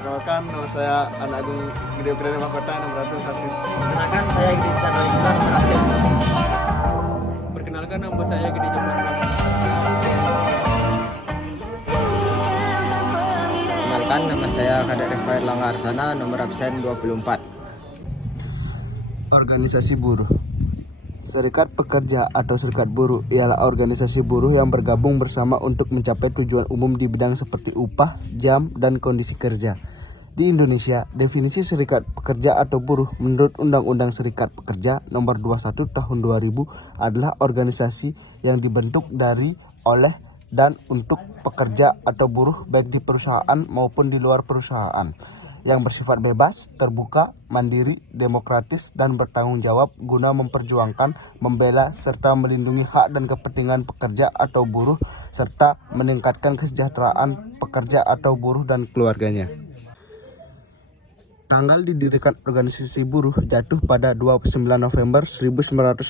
Perkenalkan, nama saya Anak Agung Gede Gede Mahkota nomor 1. Perkenalkan, saya Gede Besar Doyulan nomor absen. Perkenalkan, nama saya Gede Jomar. Perkenalkan, nama saya Kadek Rafael Langgartana, nomor absen 24. Organisasi buruh. Serikat pekerja atau serikat buruh ialah organisasi buruh yang bergabung bersama untuk mencapai tujuan umum di bidang seperti upah, jam, dan kondisi kerja. Di Indonesia, definisi serikat pekerja atau buruh menurut Undang-Undang Serikat Pekerja Nomor 21 Tahun 2000 adalah organisasi yang dibentuk dari, oleh, dan untuk pekerja atau buruh baik di perusahaan maupun di luar perusahaan, yang bersifat bebas, terbuka, mandiri, demokratis, dan bertanggung jawab guna memperjuangkan, membela, serta melindungi hak dan kepentingan pekerja atau buruh, serta meningkatkan kesejahteraan pekerja atau buruh dan keluarganya. Tanggal didirikan organisasi buruh jatuh pada 29 November 1946.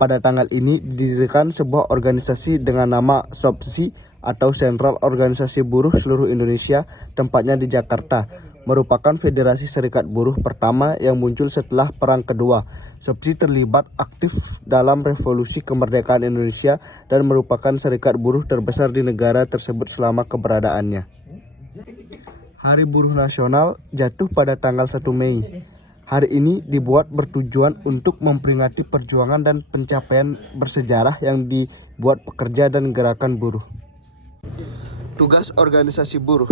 Pada tanggal ini didirikan sebuah organisasi dengan nama SOPSI atau Sentral Organisasi Buruh Seluruh Indonesia, tempatnya di Jakarta, merupakan federasi serikat buruh pertama yang muncul setelah Perang Kedua. SOPSI terlibat aktif dalam revolusi kemerdekaan Indonesia dan merupakan serikat buruh terbesar di negara tersebut selama keberadaannya. Hari Buruh Nasional jatuh pada tanggal 1 Mei. Hari ini dibuat bertujuan untuk memperingati perjuangan dan pencapaian bersejarah yang dibuat pekerja dan gerakan buruh. Tugas organisasi buruh.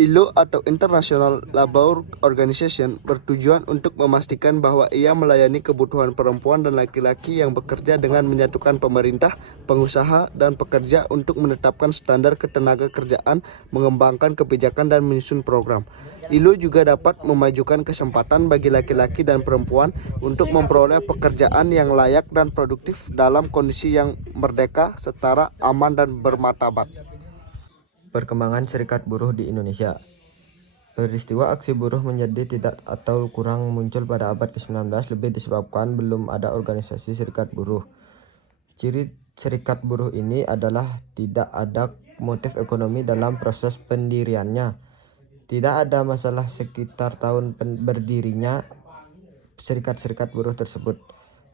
ILO atau International Labour Organization bertujuan untuk memastikan bahwa ia melayani kebutuhan perempuan dan laki-laki yang bekerja dengan menyatukan pemerintah, pengusaha, dan pekerja untuk menetapkan standar ketenaga kerjaan, mengembangkan kebijakan, dan menyusun program. ILO juga dapat memajukan kesempatan bagi laki-laki dan perempuan untuk memperoleh pekerjaan yang layak dan produktif dalam kondisi yang merdeka, setara, aman, dan bermartabat. Perkembangan serikat buruh di Indonesia. Peristiwa aksi buruh menjadi tidak atau kurang muncul pada abad ke-19 lebih disebabkan belum ada organisasi serikat buruh. Ciri serikat buruh ini adalah tidak ada motif ekonomi dalam proses pendiriannya. Tidak ada masalah sekitar tahun berdirinya serikat-serikat buruh tersebut.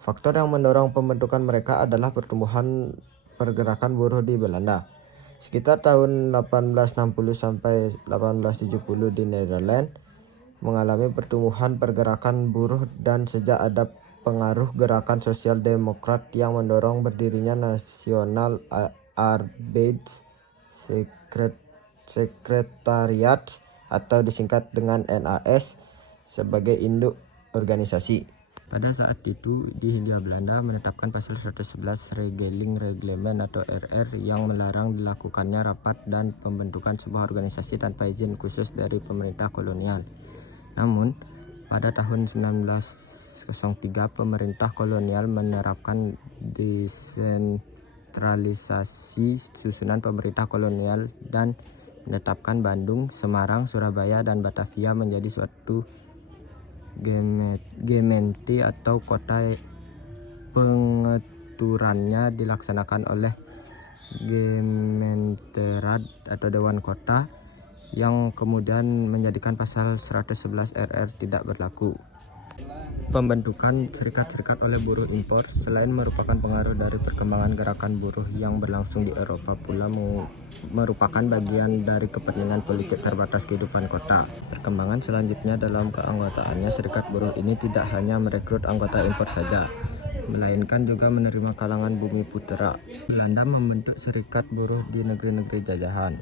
Faktor yang mendorong pembentukan mereka adalah pertumbuhan pergerakan buruh di Belanda. Sekitar tahun 1860 sampai 1870 di Nederland mengalami pertumbuhan pergerakan buruh, dan sejak ada pengaruh gerakan sosial demokrat yang mendorong berdirinya National Arbeids Secretariat atau disingkat dengan NAS sebagai induk organisasi. Pada saat itu, di Hindia Belanda menetapkan pasal 111 Regeling Reglement atau RR yang melarang dilakukannya rapat dan pembentukan sebuah organisasi tanpa izin khusus dari pemerintah kolonial. Namun, pada tahun 1903 pemerintah kolonial menerapkan desentralisasi susunan pemerintah kolonial dan menetapkan Bandung, Semarang, Surabaya, dan Batavia menjadi suatu gemeente atau kota. Pengaturannya dilaksanakan oleh Gemeenteraad atau Dewan Kota, yang kemudian menjadikan pasal 111 RR tidak berlaku. Pembentukan serikat-serikat oleh buruh impor selain merupakan pengaruh dari perkembangan gerakan buruh yang berlangsung di Eropa, pula merupakan bagian dari kepentingan politik terbatas kehidupan kota. Perkembangan selanjutnya dalam keanggotaannya serikat buruh ini tidak hanya merekrut anggota impor saja, melainkan juga menerima kalangan bumi putera. Belanda membentuk serikat buruh di negeri-negeri jajahan.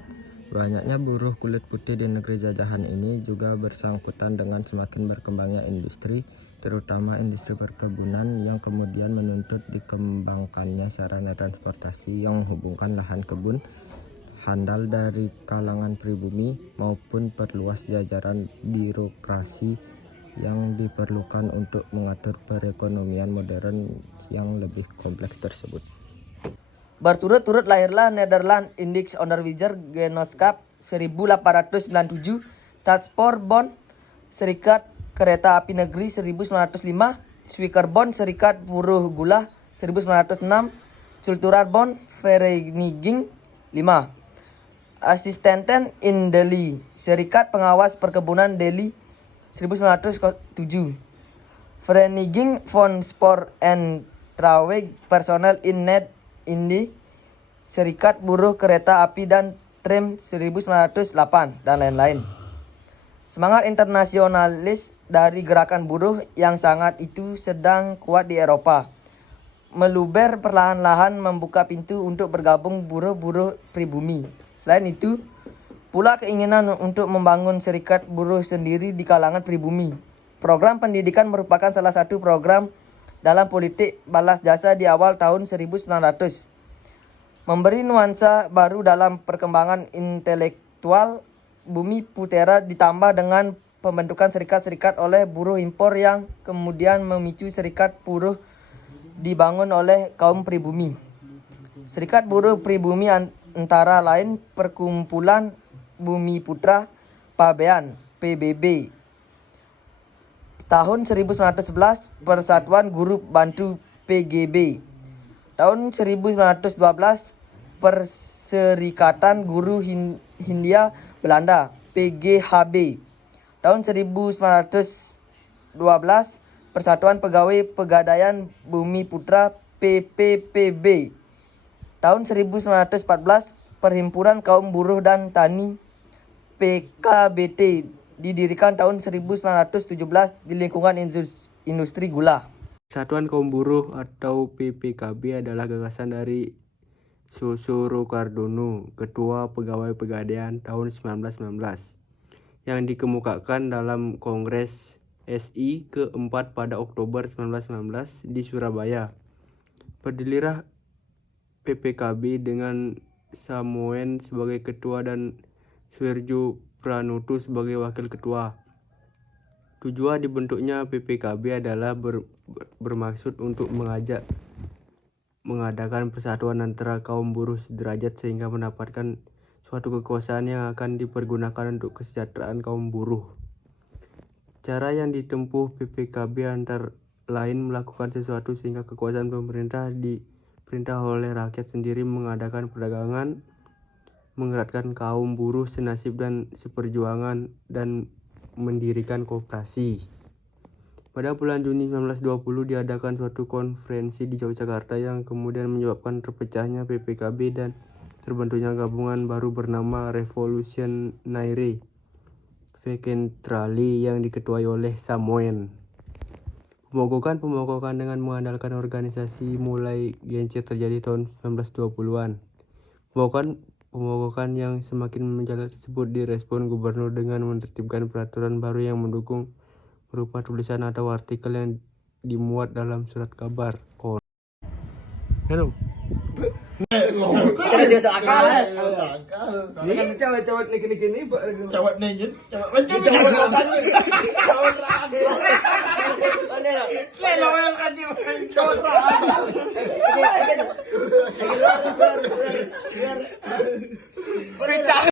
Banyaknya buruh kulit putih di negeri jajahan ini juga bersangkutan dengan semakin berkembangnya industri, terutama industri perkebunan, yang kemudian menuntut dikembangkannya sarana transportasi yang menghubungkan lahan kebun handal dari kalangan pribumi maupun perluas jajaran birokrasi yang diperlukan untuk mengatur perekonomian modern yang lebih kompleks tersebut. Berturut-turut lahirlah Nederland Index Onderwijzer Genootschap 1897, Staatsbond Serikat Kereta Api Negeri 1905, Zwikkerbond Serikat Buruh Gula 1906, Culturarbond Vereniging 5. Assistenten in Delhi, Serikat Pengawas Perkebunan Delhi 1907. Vereniging van Spoor and Traweg Personal in Net Indi, Serikat Buruh Kereta Api dan Tram 1908, dan lain-lain. Semangat internasionalis dari gerakan buruh yang sangat itu sedang kuat di Eropa. Meluber perlahan-lahan membuka pintu untuk bergabung buruh-buruh pribumi. Selain itu, pula keinginan untuk membangun serikat buruh sendiri di kalangan pribumi. Program pendidikan merupakan salah satu program dalam politik balas jasa di awal tahun 1900. Memberi nuansa baru dalam perkembangan intelektual, Bumi Putera ditambah dengan pembentukan serikat-serikat oleh buruh impor yang kemudian memicu serikat buruh dibangun oleh kaum pribumi. Serikat buruh pribumi antara lain Perkumpulan Bumi Putra Pabean (PBB). Tahun 1911 Persatuan Guru Bantu (PGB). Tahun 1912 Perserikatan Guru Hindia Belanda (PGHB). Tahun 1912 Persatuan Pegawai Pegadaian Bumi Putra PPPB. Tahun 1914 Perhimpunan Kaum Buruh dan Tani PKBT didirikan tahun 1917 di lingkungan industri gula. Persatuan Kaum Buruh atau PPKB adalah gagasan dari Sosoro Cardono, Ketua Pegawai Pegadaian tahun 1919, yang dikemukakan dalam Kongres SI keempat pada Oktober 1919 di Surabaya. Berdirilah PPKB dengan Samoen sebagai ketua dan Suherjo Pranoto sebagai wakil ketua. Tujuan dibentuknya PPKB adalah bermaksud untuk mengadakan persatuan antara kaum buruh sederajat sehingga mendapatkan suatu kekuasaan yang akan dipergunakan untuk kesejahteraan kaum buruh. Cara yang ditempuh PPKB antara lain melakukan sesuatu sehingga kekuasaan pemerintah diperintah oleh rakyat sendiri, mengadakan perdagangan, mengeratkan kaum buruh senasib dan seperjuangan, dan mendirikan koperasi. Pada bulan Juni 1920 diadakan suatu konferensi di Yogyakarta yang kemudian menyebabkan terpecahnya PPKB dan terbentuknya gabungan baru bernama Revolutionaire Centrale yang diketuai oleh Samoen. Pemogokan dengan mengandalkan organisasi mulai gencar terjadi tahun 1920-an. Pemogokan yang semakin menjalar tersebut direspon gubernur dengan menertibkan peraturan baru yang mendukung berupa tulisan atau artikel yang dimuat dalam surat kabar. Hello. Kita jasa akal. Ini cewek-cewek ini Cawat nenjen, cawat macam cawat rahan.